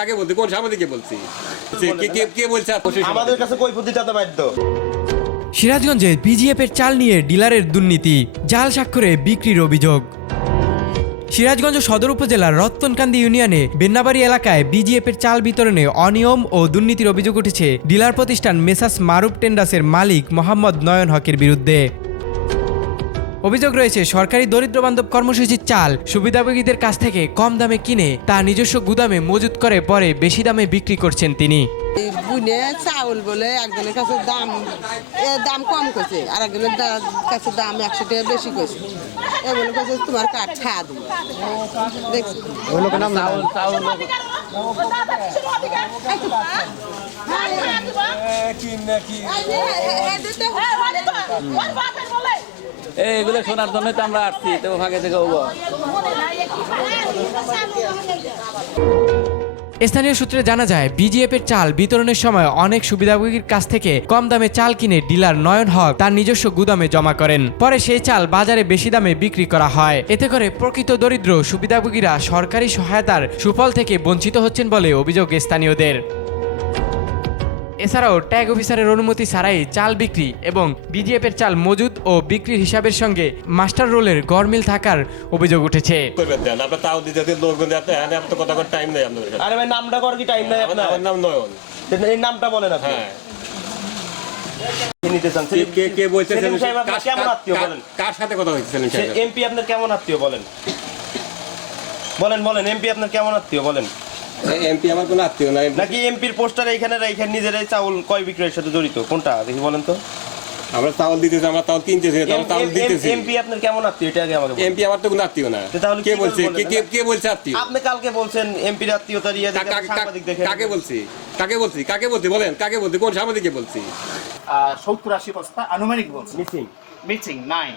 কাকে বলতে কোন সাংবাদিককে বলছি কে বলছে আমাদের কাছে কৈফিয়ত দিতে বাধ্য। সিরাজগঞ্জে বিজিএফের চাল নিয়ে ডিলারের দুর্নীতি, জাল স্বাক্ষরে বিক্রির অভিযোগ। সিরাজগঞ্জ সদর উপজেলার রত্তনকান্দি ইউনিয়নে বেন্নাবাড়ি এলাকায় বিজিএফের চাল বিতরণে অনিয়ম ও দুর্নীতির অভিযোগ উঠেছে ডিলার প্রতিষ্ঠান মেসাস মারুফ টেন্ডাসের মালিক মোহাম্মদ নয়ন হকের বিরুদ্ধে। অভিযোগ রয়েছে সরকারি দরিদ্রবান্ধব কর্মসূচির চাল সুবিধাভোগীদের কাছ থেকে কম দামে কিনে তা নিজস্ব গুদামে মজুত করে পরে বেশি দামে বিক্রি করছেন তিনি। বুনে চাউল বলে একজনের কাছে দাম কম করছে, আর একজনের কাছে দাম 100 টাকা বেশি করছে। এ বলে কাছে তোমার কাঠ খাওয়া দেবো দেখছি এগুলো শোনার জন্য তো আমরা আসছি, তো ভাগে থেকে স্থানীয় সূত্রে জানা যায় বিজিএফের চাল বিতরণের সময় অনেক সুবিধাভোগীর কাছ থেকে কম দামে চাল কিনে ডিলার নয়ন হক তার নিজস্ব গুদামে জমা করেন। পরে সেই চাল বাজারে বেশি দামে বিক্রি করা হয়। এতে করে প্রকৃত দরিদ্র সুবিধাভোগীরা সরকারি সহায়তার সুফল থেকে বঞ্চিত হচ্ছেন বলে অভিযোগ স্থানীয়দের। এছাড়াও ট্যাগ অফিসারের অনুমতি ছাড়াই চাল বিক্রি এবং বিজিএফের চাল মজুদ ও বিক্রির হিসাবের সঙ্গে মাস্টার রোলের গড়মিল থাকার অভিযোগ উঠেছে। আরে ভাই নামটা কর কি টাইম নাই আপনার? আমার নাম নয়ন। এই নামটা বলেন আপনি। হ্যাঁ, নিতে চান কে বলছে সেলিম সাহেব আপনার কেমন আত্মীয় বলেন? কার সাথে কথা হয়েছে সেলিম সাহেব? এমপি আপনার কেমন আত্মীয় বলেন? বলেন এমপি আপনার কেমন আত্মীয় বলেন? এমপি আমার কোনো আত্মীয় নাই। নাকি এমপির পোস্টার এইখানে নিজেরাই চাউল ক্রয় বিক্রয়ের সাথে জড়িত? কোনটা দেখি বলেন তো। আমরা চাউল দিতেছি, আমরা চাউল কিনতেছি, চাউল দিতেছি। এমপি আপনার কেমন আত্মীয় এটা আগে আমাকে বলুন। এমপি আমার তো কোনো আত্মীয় না। তাহলে কে বলছে কে বলছে আত্মীয়? আপনি কালকে বলছেন এমপির আত্মীয়তা নিয়ে সাংবাদিক দেখে। কাকে বলছি বলেন, কাকে বলছি কোন সাংবাদিককে বলছি? 70-80 বস্তা আনুমানিক বলছি মিসিং নাই।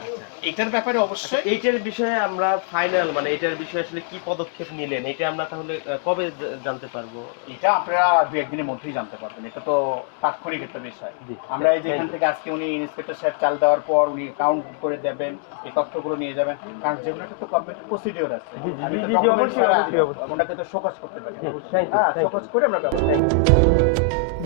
এটার ব্যাপারে অবশ্যই এইটার বিষয়ে আমরা ফাইনাল মানে এটার বিষয়ে আসলে কি পদক্ষেপ নিলেন এটা আমরা তাহলে কবে জানতে পারবো? এটা আপনারা 2-1 দিনের মধ্যেই জানতে পারবেন। এটা তো তাৎক্ষণিক একটা বিষয়। আমরা এই যে এখান থেকে আজকে উনি ইন্সপেক্টর সাহেব চাল দেওয়ার পর উনি কাউন্ট করে দেবেন, এই তথ্যগুলো নিয়ে যাবেন, কারণ যেগুলো একটা তো কমপ্লিট প্রসিডিওর আছে। ওনাকে তো শোকজ করতে পারি, শোকজ করে আমরা ব্যবস্থা।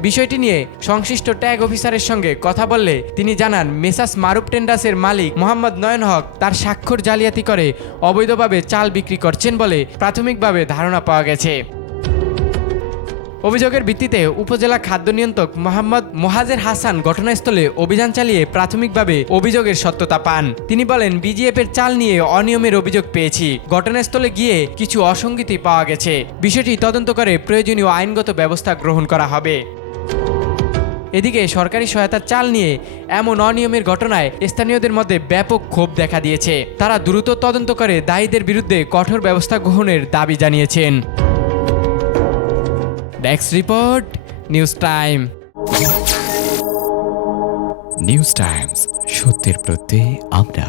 বিষয়টি নিয়ে সংশ্লিষ্ট ট্যাগ অফিসারের সঙ্গে কথা বললে তিনি জানান মেসাস মারুফ টেন্ডাসের মালিক মোহাম্মদ নয়ন হক তার স্বাক্ষর জালিয়াতি করে অবৈধভাবে চাল বিক্রি করছেন বলে প্রাথমিকভাবে ধারণা পাওয়া গেছে। অভিযোগের ভিত্তিতে উপজেলা খাদ্য নিয়ন্ত্রক মোহাম্মদ মোহাজের হাসান ঘটনাস্থলে অভিযান চালিয়ে প্রাথমিকভাবে অভিযোগের সত্যতা পান। তিনি বলেন, বিজিএফের চাল নিয়ে অনিয়মের অভিযোগ পেয়েছি, ঘটনাস্থলে গিয়ে কিছু অসঙ্গতি পাওয়া গেছে, বিষয়টি তদন্ত করে প্রয়োজনীয় আইনগত ব্যবস্থা গ্রহণ করা হবে। এদিকে সরকারি সহায়তার চাল নিয়ে এমন অনিয়মের ঘটনায় স্থানীয়দের মধ্যে ব্যাপক ক্ষোভ দেখা দিয়েছে। তারা দ্রুত তদন্ত করে দায়ীদের বিরুদ্ধে কঠোর ব্যবস্থা গ্রহণের দাবি জানিয়েছেন। Desk report, news time. News Times, সত্যের প্রত্যয়ে আমরা।